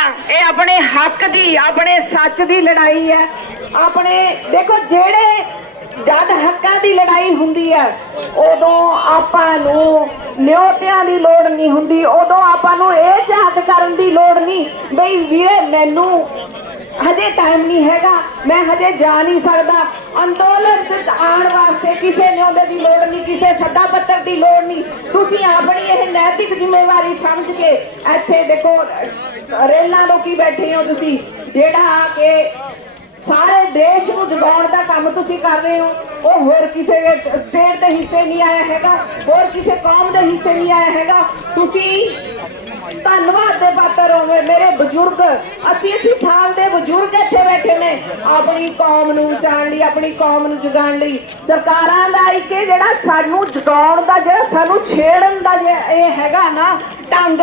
ਆ। ਇਹ ਆਪਣੇ ਹੱਕ ਦੀ, ਆਪਣੇ ਸੱਚ ਦੀ ਲੜਾਈ ਹੈ। ਆਪਣੇ, ਦੇਖੋ ਜਿਹੜੇ ਜਦ ਹੱਕਾਂ ਦੀ ਲੜਾਈ ਹੁੰਦੀ ਹੈ, ਉਦੋਂ ਆਪਾਂ ਨੂੰ ਨਿਉਤਿਆਂ ਦੀ ਲੋੜ ਨਹੀਂ ਹੁੰਦੀ। ਉਦੋਂ ਆਪਾਂ ਨੂੰ ਇਹ ਝਾਕ ਕਰਨ ਦੀ ਲੋੜ ਨਹੀਂ। ਬਈ ਵੀਰੇ, ਮੈਨੂੰ ਹਜੇ ਟਾਈਮ ਨਹੀਂ ਹੈਗਾ। ਮੈਂ ਹਜੇ ਜਾ ਨਹੀਂ ਸਕਦਾ। ਅੰਦੋਲਨ ਚ ਆਉਣ ਵਾਸਤੇ ਕਿਸੇ ਨਿਉਂਦੇ ਦੀ ਲੋੜ ਨਹੀਂ, ਕਿਸੇ ਸੱਦਾ ਪੱਤਰ ਦੀ ਲੋੜ ਨਹੀਂ। ਤੁਸੀਂ ਆਪਣੀ ਇਹ ਨੈਤਿਕ ਜ਼ਿੰਮੇਵਾਰੀ ਸਮਝ ਕੇ ਇੱਥੇ ਦੇਖੋ, ਰੇਲਾਂ ਲੋਕੀ ਬੈਠੇ ਹੋ ਤੁਸੀਂ, ਜਿਹੜਾ ਕਿ ਸਾਰੇ ਦੇਸ਼ ਨੂੰ ਜਗਾਉਣ ਦਾ ਕੰਮ ਤੁਸੀਂ ਕਰ ਰਹੇ ਹੋ, ਉਹ ਹੋਰ ਕਿਸੇ ਸਟੇਟ ਦੇ ਹਿੱਸੇ ਨਹੀਂ ਆਇਆ ਹੈਗਾ, ਹੋਰ ਕਿਸੇ ਕੌਮ ਦੇ ਹਿੱਸੇ ਨਹੀਂ ਆਇਆ ਹੈਗਾ। ਤੁਸੀਂ ਧੰਨਵਾਦ ਦੇ ਪਾਤਰ ਹੋਵੇ ਮੇਰੇ ਬਜ਼ੁਰਗ 80 80 ਸਾਲ ਦੇ ਬਜ਼ੁਰਗ ਇੱਥੇ ਬੈਠੇ ਨੇ। ਆਪਣੀ ਕੌਮ ਨੂੰ ਬਚਾਉਣ ਲਈ, ਆਪਣੀ ਕੌਮ ਨੂੰ ਜਗਾਉਣ ਲਈ। ਸਰਕਾਰਾਂ ਦਾ ਇੱਕ ਇਹ ਜਿਹੜਾ ਸਾਨੂੰ ਜਗਾਉਣ ਦਾ, ਜਿਹੜਾ ਸਾਨੂੰ ਛੇੜਨ ਦਾ ਇਹ ਹੈਗਾ ਨਾ ਢੰਗ,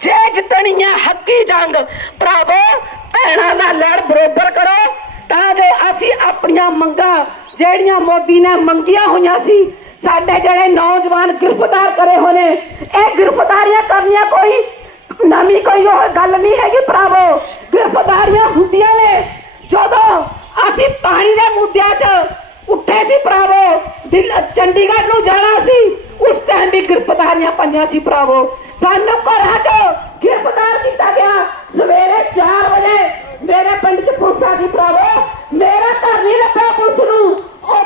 ਜੇ ਜਿੱਤਣੀ ਹੈ ਹੱਕੀ ਜੰਗ। ਭਰਾਵੋ, ਭੈਣਾਂ ਦਾ ਲੜ ਬਰੋਬਰ ਕਰੋ, ਤਾਂ ਜੋ ਅਸੀਂ ਆਪਣੀਆਂ ਮੰਗਾਂ ਜਿਹੜੀਆਂ ਮੋਦੀ ਨੇ ਮੰਗੀਆਂ ਹੋਈਆਂ ਸੀ, ਸਾਡੇ ਜਿਹੜੇ ਨੌਜਵਾਨ ਗ੍ਰਿਫਤਾਰ ਕਰੇ ਹੋਏ ਇਹ ਗ੍ਰਿਫਤਾਰੀਆਂ ਕਰਨੀਆਂ ਕੋਈ ਨਵੀਂ ਕੋਈ ਉਹ ਗੱਲ ਨਹੀਂ ਹੈਗੀ ਭਰਾਵੋ। ਗ੍ਰਿਫਤਾਰੀਆਂ ਹੁੰਦੀਆਂ ਨੇ। ਜਦੋਂ ਅਸੀਂ ਪਾਣੀ ਦੇ ਮੁੱਦਿਆਂ 'ਚ ਉੱਠੇ ਸੀ ਭਰਾਵੋ, ਦਿਲ ਚੰਡੀਗੜ੍ਹ ਨੂੰ ਜਾਣਾ ਸੀ, ਉਸ ਟਾਈਮ ਵੀ ਗ੍ਰਿਫਤਾਰੀਆਂ ਪਈਆਂ ਸੀ ਭਰਾਵੋ। ਸਾਨੂੰ ਘਰਾਂ 'ਚ ਗ੍ਰਿਫਤਾਰ ਕੀਤਾ ਗਿਆ। ਸਵੇਰੇ 4 ਵਜੇ ਮੇਰੇ ਪਿੰਡ 'ਚ ਪੁਲਿਸ ਆ ਗਈ ਭਰਾਵੋ ਮੇਰਾ ਘਰ ਨਹੀਂ ਲੱਭਿਆ ਪੁਲਿਸ ਨੂੰ ਉਹ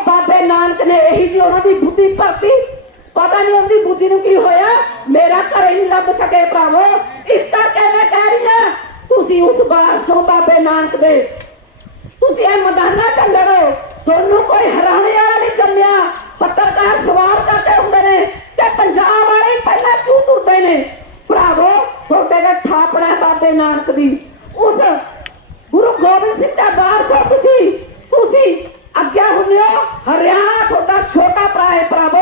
ਬਾਬੇ ਨੇ ਇਹੀ ਜੀ ਉਹਨਾਂ ਦੀ ਬੁੱਧੀ ਭਰਤੀ ਪਤਾ ਨਹੀਂ ਉਹਦੀ ਬੁੱਧੀ ਨੂੰ ਕੀ ਹੋਇਆ। ਮੇਰਾ ਘਰ ਹੀ ਲੱਭ ਸਕੇ ਭਰਾਵੋ। ਇਸ ਕਰਕੇ ਮੈਂ ਕਹਿ ਰਹੀ ਹਾਂ, ਤੁਸੀਂ ਉਸ ਬਾਰਸੋਂ ਬਾਬੇ ਨਾਨਕ ਦੇ। ਤੁਸੀਂ ਇਹ ਮੈਦਾਨਾਂ ਚ ਲੜੋ। ਤੁਹਾਨੂੰ ਕੋਈ ਹਰਾਣੇ ਵਾਲਾ ਨਹੀਂ ਜੰਮਿਆ। ਪੱਤਰਕਾਰ ਸਵਾਲ ਕਰਦੇ ਹੁੰਦੇ ਨੇ ਕਿ ਪੰਜਾਬ ਵਾਲੇ ਪਹਿਲਾਂ ਕਿਉਂ ਤੁਰਦੇ ਨੇ? ਭਰਾਵੋ, ਤੁਹਾਡੇ ਦੇ ਥਾਪੜਾ ਬਾਬੇ ਨਾਨਕ ਦੀ। ਉਸ ਗੁਰੂ ਗੋਬਿੰਦ ਸਿੰਘ ਦਾ ਬਾਰ ਹੋ praia pra amor.